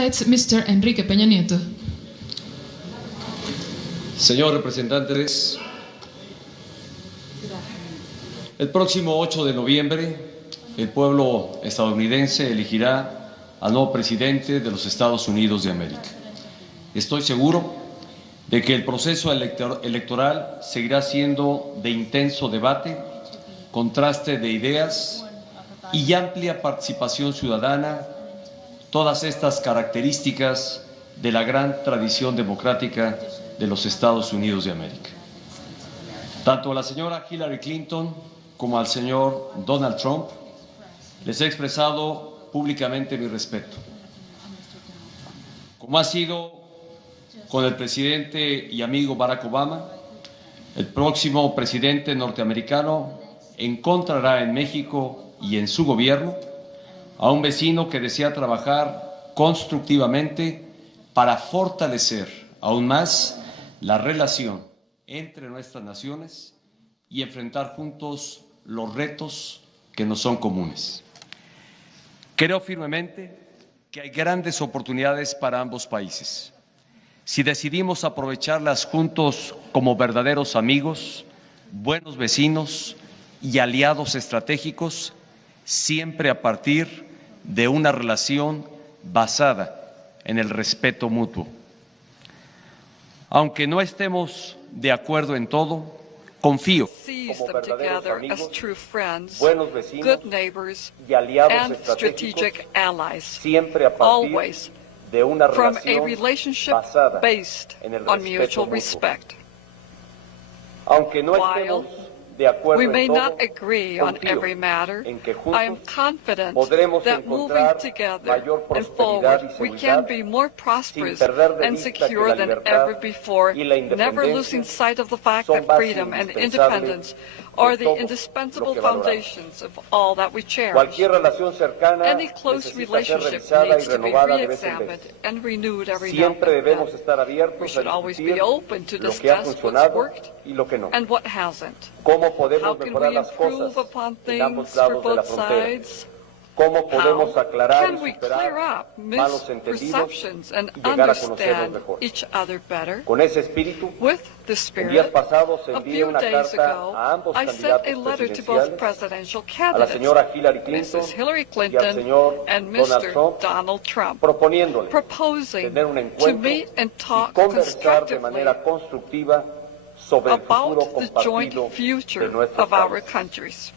That's Mr. Enrique Peña Nieto. Señor representante, el próximo 8 de noviembre el pueblo estadounidense elegirá al nuevo presidente de los Estados Unidos de América. Estoy seguro de que el proceso electoral seguirá siendo de intenso debate, contraste de ideas y amplia participación ciudadana, todas estas características de la gran tradición democrática de los Estados Unidos de América. Tanto a la señora Hillary Clinton como al señor Donald Trump les he expresado públicamente mi respeto. Como ha sido con el presidente y amigo Barack Obama, el próximo presidente norteamericano encontrará en México y en su gobierno a un vecino que desea trabajar constructivamente para fortalecer aún más la relación entre nuestras naciones y enfrentar juntos los retos que nos son comunes. Creo firmemente que hay grandes oportunidades para ambos países. Si decidimos aprovecharlas juntos como verdaderos amigos, buenos vecinos y aliados estratégicos, siempre a partir de una relación basada en el respeto mutuo. Aunque no estemos de acuerdo en todo, confío sees them together as true friends, buenos vecinos good neighbors, y aliados and strategic allies, siempre a partir always de una from a relación relationship basada based en el on respeto mutual mutuo. respect. Aunque no While estemos de acuerdo we en may todo, not agree on confío every matter, en que I am juntos confident podremos that moving encontrar together mayor and prosperidad forward, y we seguridad can be more prosperous sin perder de and vista que secure la than libertad ever before, y la never independencia losing sight of the fact son that bases freedom and indispensables independence are de todo the indispensable lo que valoramos. foundations of all that we cherish. Cualquier relación cercana Any close necesita ser relationship revisada y needs to be renovada de vez en re-examined vez. and renewed every now Siempre and debemos then. estar We abiertos a should always discutir be open to lo que ha discuss what's funcionado worked y lo que no. and what hasn't. Cómo How podemos can mejorar we las improve cosas upon en ambos things for lados de la both frontera. sides? Cómo podemos How aclarar can y we clear superar up malos entendidos misperceptions and y llegar a conocernos understand mejor. each other better? Con ese espíritu, With the en días spirit, pasados a envié few una days carta ago, a ambos I sent a candidatos letter to both presidenciales, presidential a la candidates, señora Hillary Clinton Mrs. Hillary y al Clinton señor and Donald Mr. Trump, Donald Trump, proponiéndole proposing tener un to encuentro meet and y talk conversar de constructively manera constructiva sobre el futuro about the joint compartido future de nuestros of our países. countries.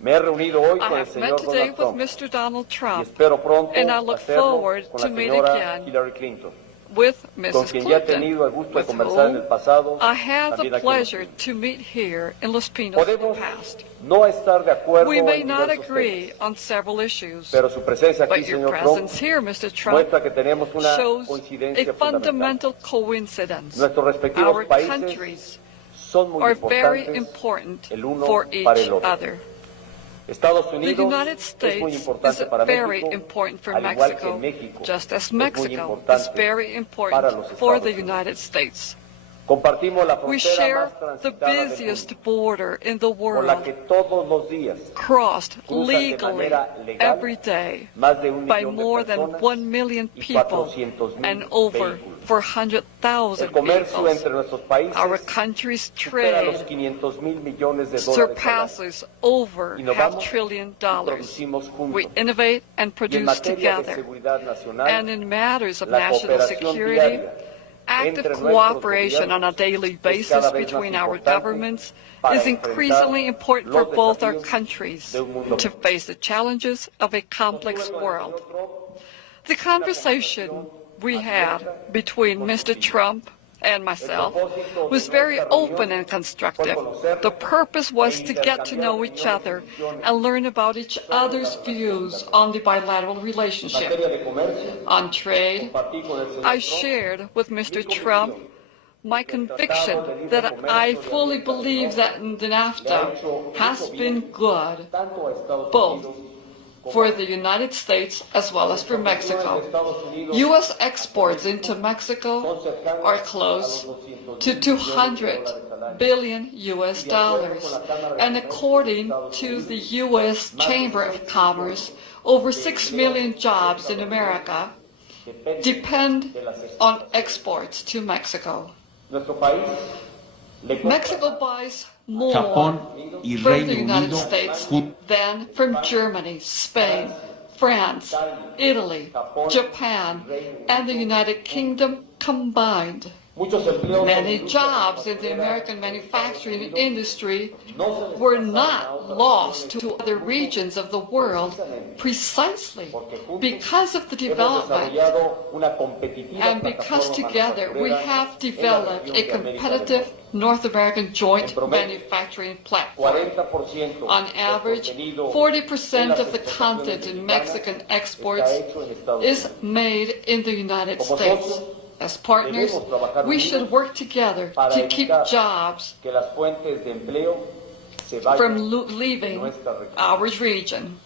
Me he reunido hoy I con el have met señor today Donald with Trump Mr. Donald y Trump, espero pronto and I look hacerlo forward con to la meet señora again Hillary Clinton, with con Mrs. quien ya he Clinton, tenido el gusto de with conversar en el whom pasado, I had también the aquí en Los pleasure Pinos. to meet here in Los Pinos in the Podemos past. no estar de acuerdo We may en not diversos agree temas, on several issues, pero su presencia aquí, but your señor presence Trump, here, Mr. Trump, muestra que tenemos una shows coincidencia a fundamental. fundamental coincidence. Nuestros respectivos Our países countries son muy are very importantes important el uno for each para el otro. other. Estados The Unidos United es muy States is importante para very México, important for al igual que Mexico, México just as es muy Mexico is importante very para important los for Estados the Unidos. United States. Compartimos la We frontera share más the transitada del busiest mundo, border in the por la que world, todos los días crossed cruzan de legally manera legal every day más de 1 by millón de more than personas 1 million y people 400,000 and over vehículos. 400,000 El comercio vehicles. entre nuestros países Our country's supera los trade 500,000 millones de dólares al año. surpasses over Innovamos $500 billion. y producimos juntos. We innovate and Y en produce materia de together. seguridad nacional, And in matters of la national cooperación security, diaria active entre nuestros cooperation on a gobiernos daily es basis cada vez más between our importante governments para is increasingly enfrentar important for los both our desafíos countries de un mundo to mejor. face the challenges of a complex world. The conversation we had between Mr. Trump and myself was very open and constructive. The purpose was to get to know each other and learn about each other's views on the bilateral relationship. On trade, I shared with Mr. Trump my conviction that I fully believe that the NAFTA has been good both for the United States as well as for Mexico. U.S. exports into Mexico are close to 200 billion U.S. dollars. And according to the U.S. Chamber of Commerce, over 6 million jobs in America depend on exports to Mexico. Mexico buys more Japón y from Reino the United Unido States jun- than from Germany, Spain, France, Italy, Japan, and the United Kingdom combined. Many jobs in the American manufacturing industry were not lost to other regions of the world precisely because of the development and because together we have developed a competitive North American joint manufacturing platform. On average, 40% of the content in Mexican exports is made in the United States. As partners, we should work together to keep jobs from leaving our region.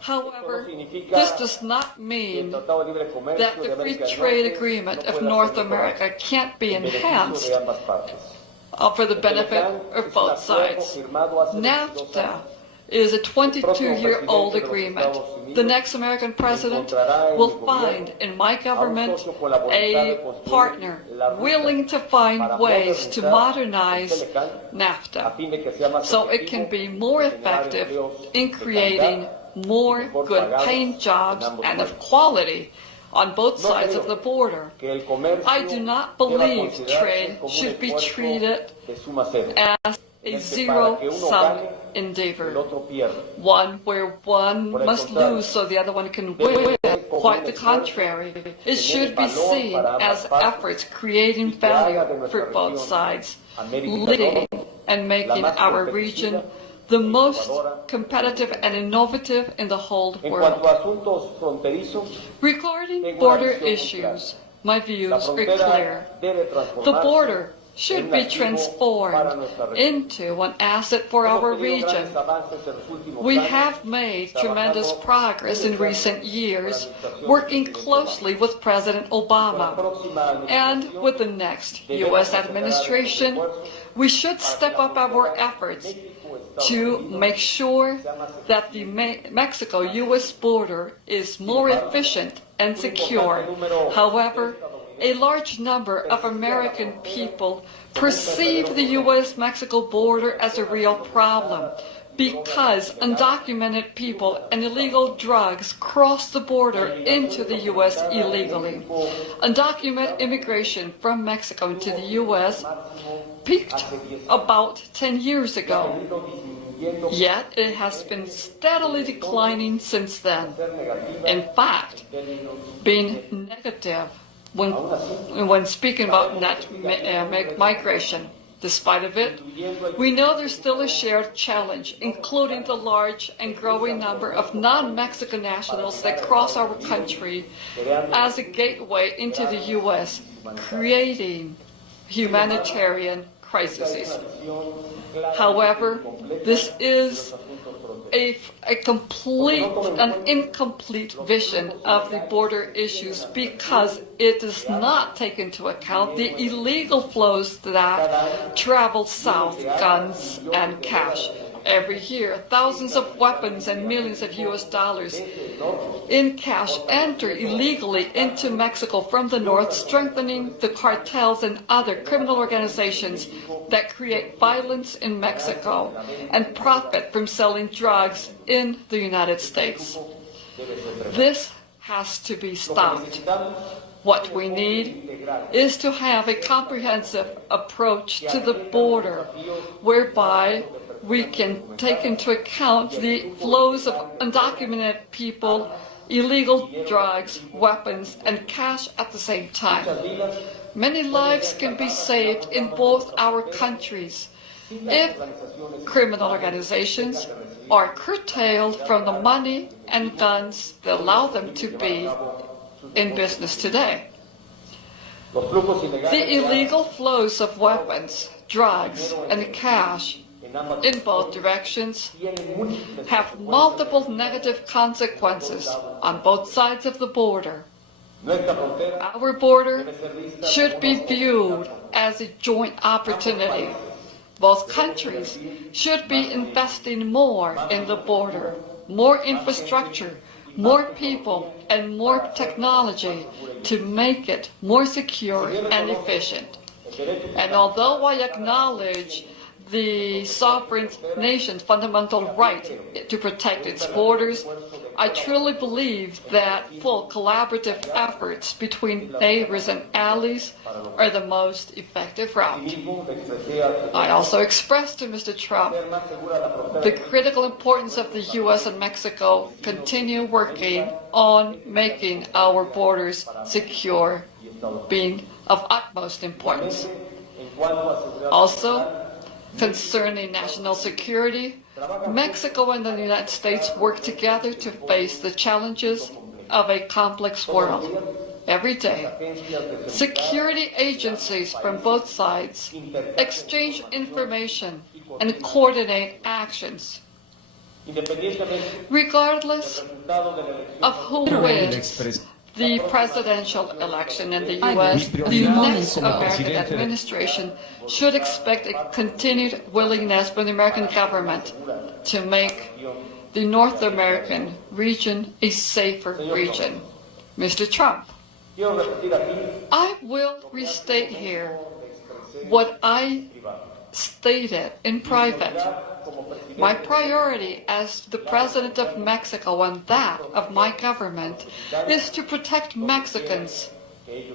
However, this does not mean that the free trade agreement of North America can't be enhanced for the benefit of both sides. NAFTA is a 22-year-old agreement. The next American president will find in my government a partner willing to find ways to modernize NAFTA so it can be more effective in creating more good-paying jobs and of quality on both sides of the border. I do not believe trade should be treated as a zero-sum endeavor, one where one must lose so the other one can win. Quite the contrary. It should be seen as efforts creating value for both sides, leading and making our region the most competitive and innovative in the whole world. Regarding border issues, my views are clear. The border should be transformed into an asset for our region. We have made tremendous progress in recent years, working closely with President Obama. And with the next U.S. administration, we should step up our efforts to make sure that the Mexico-U.S. border is more efficient and secure. However, a large number of American people perceive the U.S.-Mexico border as a real problem because undocumented people and illegal drugs cross the border into the U.S. illegally. Undocumented immigration from Mexico into the U.S. peaked about 10 years ago, yet it has been steadily declining since then. In fact, being negative when speaking about net migration. Despite of it, we know there's still a shared challenge, including the large and growing number of non-Mexican nationals that cross our country as a gateway into the U.S., creating humanitarian crises. However, this is an incomplete vision of the border issues because it does not take into account the illegal flows that travel south, guns and cash. Every year, thousands of weapons and millions of U.S. dollars in cash enter illegally into Mexico from the north, strengthening the cartels and other criminal organizations that create violence in Mexico and profit from selling drugs in the United States. This has to be stopped. What we need is to have a comprehensive approach to the border whereby we can take into account the flows of undocumented people, illegal drugs, weapons, and cash at the same time. Many lives can be saved in both our countries if criminal organizations are curtailed from the money and guns that allow them to be in business today. The illegal flows of weapons, drugs, and cash in both directions have multiple negative consequences on both sides of the border. Our border should be viewed as a joint opportunity. Both countries should be investing more in the border, more infrastructure, more people, and more technology to make it more secure and efficient. And although I acknowledge the sovereign nation's fundamental right to protect its borders, I truly believe that full collaborative efforts between neighbors and allies are the most effective route. I also expressed to Mr. Trump the critical importance of the U.S. and Mexico continue working on making our borders secure, being of utmost importance. Also, concerning national security, Mexico and the United States work together to face the challenges of a complex world every day. Security agencies from both sides exchange information and coordinate actions. Regardless of who wins the presidential election in the U.S., the next American administration should expect a continued willingness from the American government to make the North American region a safer region. Mr. Trump, I will restate here what I stated in private. My priority as the President of Mexico and that of my government is to protect Mexicans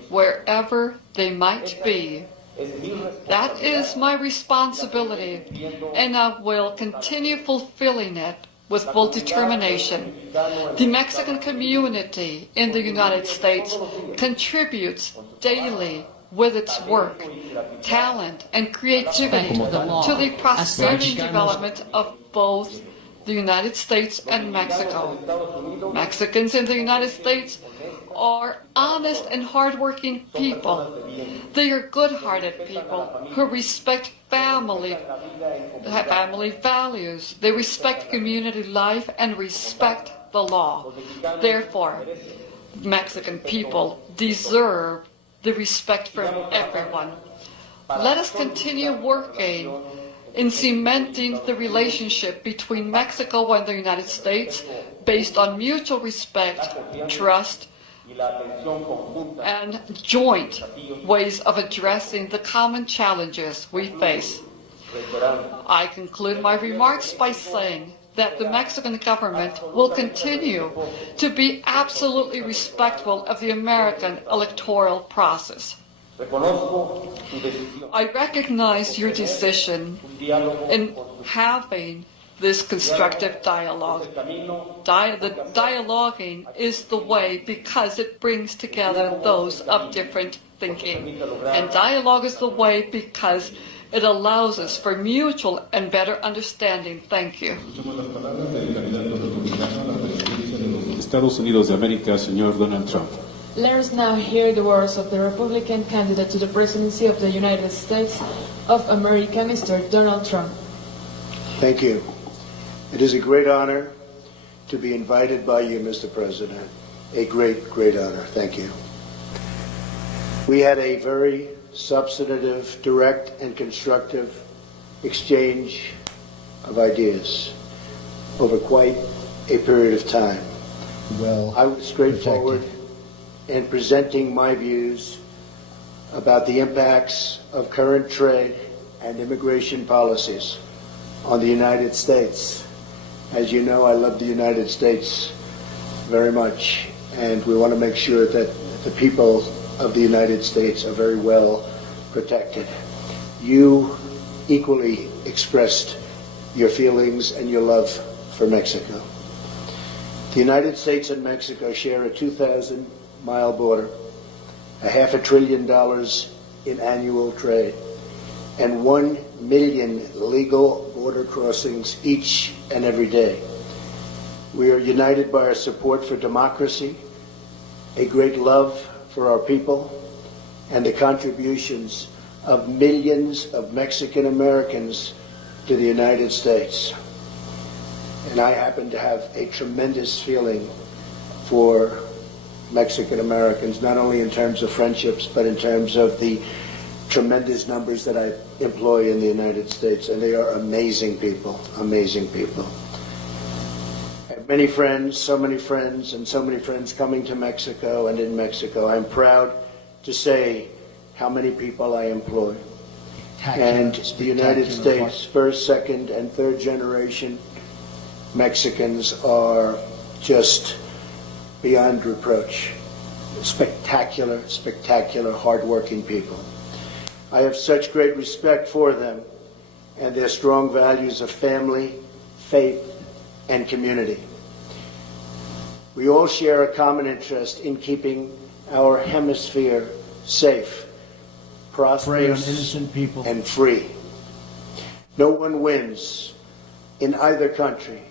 wherever they might be. That is my responsibility, and I will continue fulfilling it with full determination. The Mexican community in the United States contributes daily with its work, talent, and creativity to the prosperity and development of both the United States and Mexico. Mexicans in the United States are honest and hardworking people. They are good-hearted people who respect family values. They respect community life and respect the law. Therefore, Mexican people deserve the respect from everyone. Let us continue working in cementing the relationship between Mexico and the United States based on mutual respect, trust, and joint ways of addressing the common challenges we face. I conclude my remarks by saying that the Mexican government will continue to be absolutely respectful of the American electoral process. I recognize your decision in having this constructive dialogue. The dialoguing is the way because it brings together those of different thinking. And dialogue is the way because it allows us for mutual and better understanding. Thank you. Estados Unidos de América, señor Donald Trump. Let us now hear the words of the Republican candidate to the presidency of the United States of America, Mr. Donald Trump. Thank you. It is a great honor to be invited by you, Mr. President. A great, great honor. Thank you. We had a very substantive, direct, and constructive exchange of ideas over quite a period of time. Well, I was straightforward in presenting my views about the impacts of current trade and immigration policies on the United States. As you know, I love the United States very much, and we want to make sure that the people of the United States are very well protected. You equally expressed your feelings and your love for Mexico. The United States and Mexico share a 2,000-mile border, $500 billion in annual trade, and 1 million legal border crossings each and every day. We are united by our support for democracy, a great love for our people, and the contributions of millions of Mexican Americans to the United States. And I happen to have a tremendous feeling for Mexican Americans, not only in terms of friendships, but in terms of the tremendous numbers that I employ in the United States. And they are amazing people, amazing people. I have have many friends, so many friends, and so many friends coming to Mexico and in Mexico. I'm proud to say how many people I employ. And the United States, first, second, and third generation Mexicans are just beyond reproach. Spectacular, spectacular, hardworking people. I have such great respect for them and their strong values of family, faith, and community. We all share a common interest in keeping our hemisphere safe, prosperous, innocent people, and free. No one wins in either country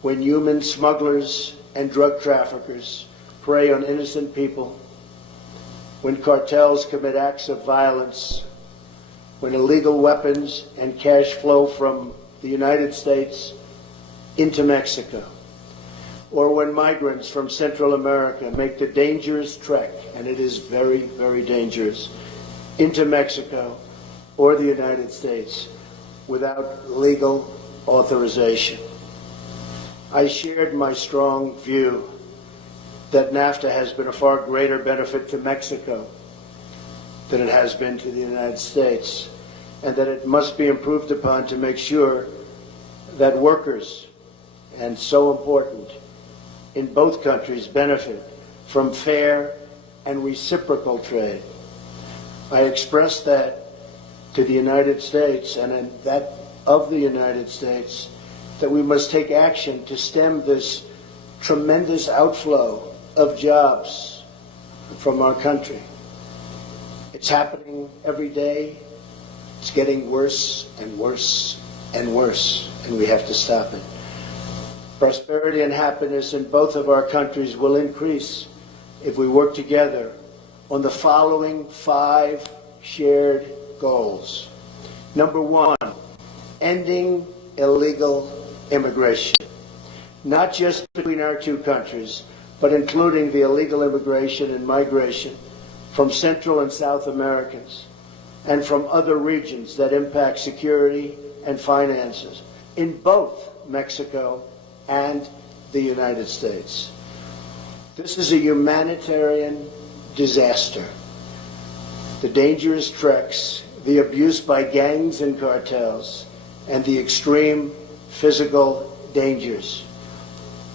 when human smugglers and drug traffickers prey on innocent people, when cartels commit acts of violence, when illegal weapons and cash flow from the United States into Mexico, or when migrants from Central America make the dangerous trek, and it is very, very dangerous, into Mexico or the United States without legal authorization. I shared my strong view that NAFTA has been a far greater benefit to Mexico than it has been to the United States, and that it must be improved upon to make sure that workers, and so important, in both countries benefit from fair and reciprocal trade. I expressed that to the United States and that of the United States, that we must take action to stem this tremendous outflow of jobs from our country. It's happening every day. It's getting worse and worse and worse, and we have to stop it. Prosperity and happiness in both of our countries will increase if we work together on the following 5 shared goals. Number 1, ending illegal immigration, not just between our two countries, but including the illegal immigration and migration from Central and South Americans and from other regions that impact security and finances in both Mexico and the United States. This is a humanitarian disaster. The dangerous treks, the abuse by gangs and cartels, and the extreme physical dangers.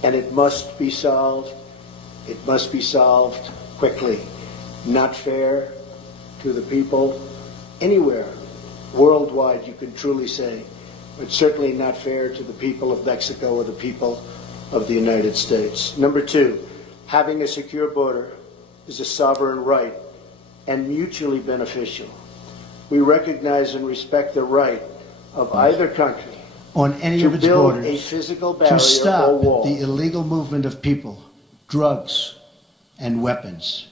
And it must be solved. It must be solved quickly. Not fair to the people anywhere, worldwide, you can truly say, but certainly not fair to the people of Mexico or the people of the United States. Number 2, having a secure border is a sovereign right and mutually beneficial. We recognize and respect the right of either country on any of its build borders a physical barrier to stop or wall. the illegal movement of people, drugs, and weapons.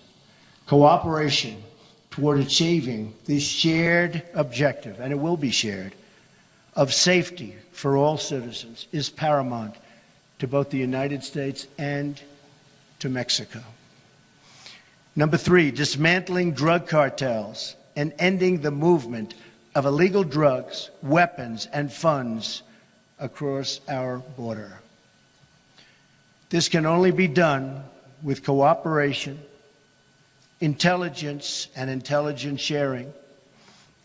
Cooperation toward achieving this shared objective, and it will be shared, of safety for all citizens is paramount to both the United States and to Mexico. Number 3, dismantling drug cartels and ending the movement of illegal drugs, weapons, and funds across our border. This can only be done with cooperation, intelligence and intelligence sharing,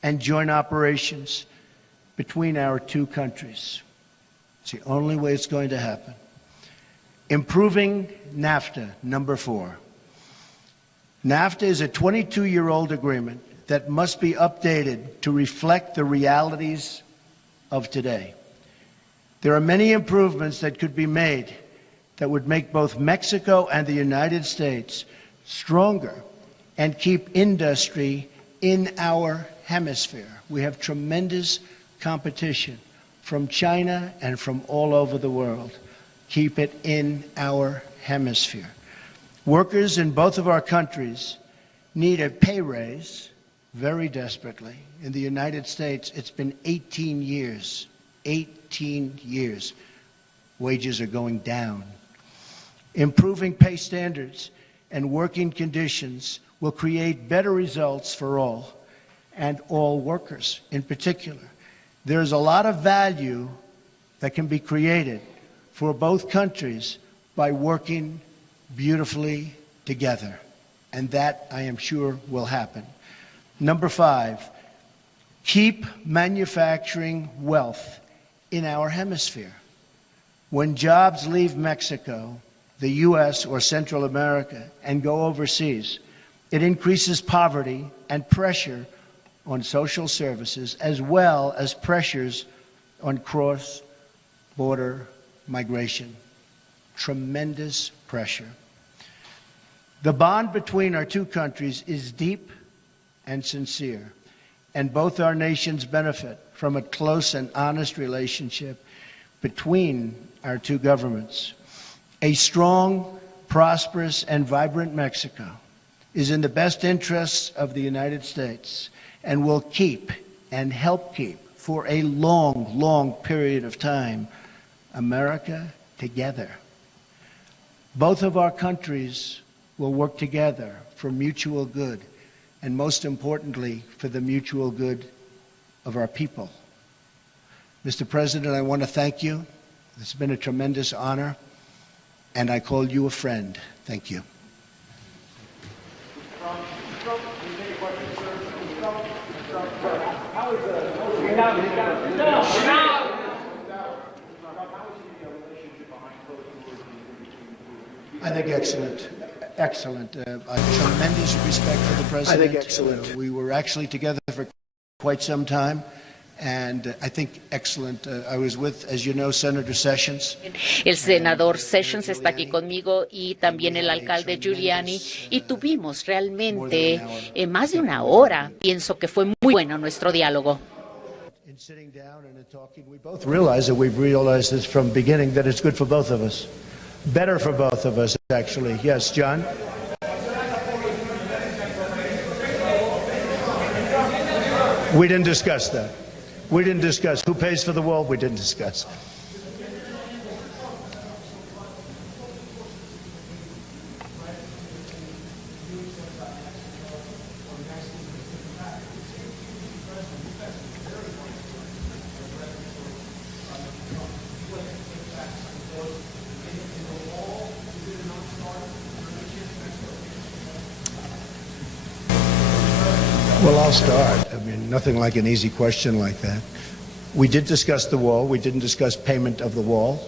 and joint operations between our two countries. It's the only way it's going to happen. Improving NAFTA, number 4. NAFTA is a 22-year-old agreement that must be updated to reflect the realities of today. There are many improvements that could be made that would make both Mexico and the United States stronger and keep industry in our hemisphere. We have tremendous competition from China and from all over the world. Keep it in our hemisphere. Workers in both of our countries need a pay raise very desperately. In the United States, it's been 18 years. 18 years. Wages are going down. Improving pay standards and working conditions will create better results for all, and all workers in particular. There's a lot of value that can be created for both countries by working beautifully together. And that, I am sure, will happen. Number 5, keep manufacturing wealth in our hemisphere. When jobs leave Mexico, the U.S. or Central America and go overseas, it increases poverty and pressure on social services, as well as pressures on cross-border migration. Tremendous pressure. The bond between our two countries is deep and sincere, and both our nations benefit from a close and honest relationship between our two governments. A strong, prosperous, and vibrant Mexico is in the best interests of the United States and will keep and help keep for a long, long period of time America together. Both of our countries will work together for mutual good, and most importantly, for the mutual good of our people. Mr. President, I want to thank you. It's been a tremendous honor, and I call you a friend. Thank you. I think excellent. Excellent. A tremendous respect for the President. I think excellent. We were actually together for quite some time, and I think excellent. I was with, as you know, Senator Sessions. El senador Sessions está aquí conmigo y también el alcalde Giuliani, y tuvimos realmente más de una hora. Pienso que fue muy bueno nuestro diálogo. In sitting down and in talking, we both realize that we've realized this from the beginning, that it's good for both of us. Better for both of us, actually. Yes, John? We didn't discuss that. We didn't discuss who pays for the wall. We didn't discuss. Well, I'll start. I mean, nothing like an easy question like that. We did discuss the wall. We didn't discuss payment of the wall.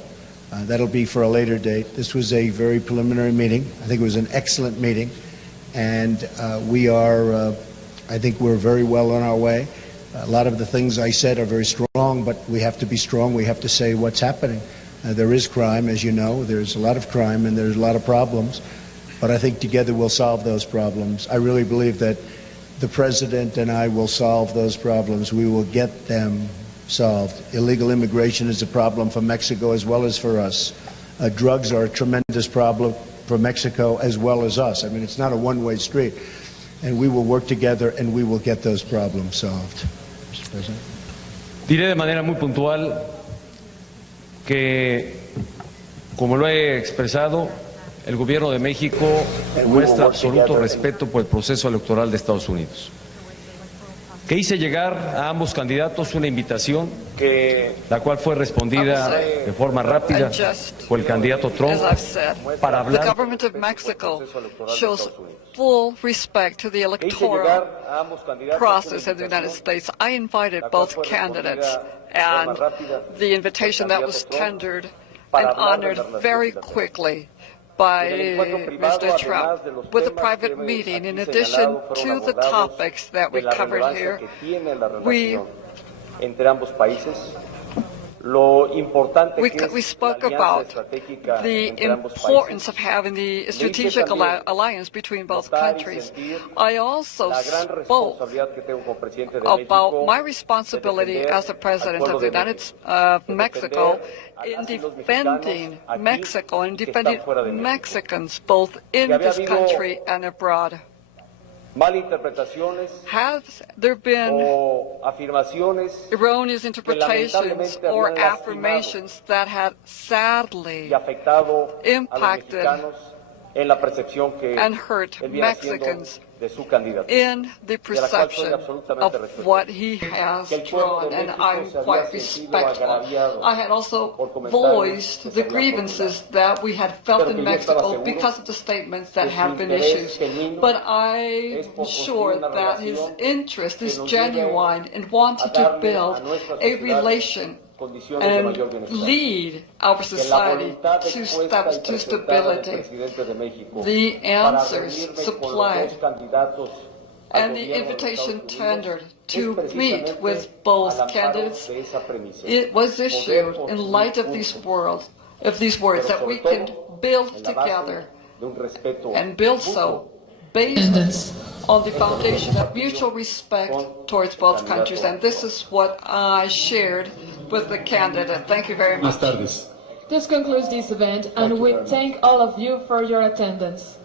That'll be for a later date. This was a very preliminary meeting. I think it was an excellent meeting. And I think we're very well on our way. A lot of the things I said are very strong, but we have to be strong. We have to say what's happening. There is crime, as you know. There's a lot of crime and there's a lot of problems. But I think together we'll solve those problems. I really believe that the President and I will solve those problems. We will get them solved. Illegal immigration is a problem for Mexico as well as for us. Drugs are a tremendous problem for Mexico as well as us. I mean, it's not a one-way street. And we will work together and we will get those problems solved. Mr. President. Diré de manera muy puntual que, como lo he expresado, el Gobierno de México muestra absoluto respeto por el proceso electoral de Estados Unidos. Que hice llegar a ambos candidatos una invitación, la cual fue respondida de forma rápida por el candidato Trump para hablar. The government of Mexico shows full respect to the electoral process in the United States. I invited both candidates, and the invitation that was tendered and honored very quickly by Mr. Trump with a private meeting. In addition to the topics that we covered here, we spoke about the importance of having the strategic alliance between both countries. I also spoke about my responsibility as the President of Mexico in defending Mexico and defending Mexicans both in this country and abroad. Have there been erroneous interpretations or affirmations that have sadly impacted and hurt Mexicans in the perception of what he has drawn, and I'm quite respectful. I had also voiced the grievances that we had felt in Mexico because of the statements that have been issued. But I'm sure that his interest is genuine in wanting to build a relation and lead our society to steps to stability. The answers supplied and the invitation tendered to meet with both candidates, it was issued in light of these words that we can build together and build so based on the foundation of mutual respect towards both countries. And this is what I shared with the candidate. Thank you very much. This concludes this event, and we thank all of you for your attendance.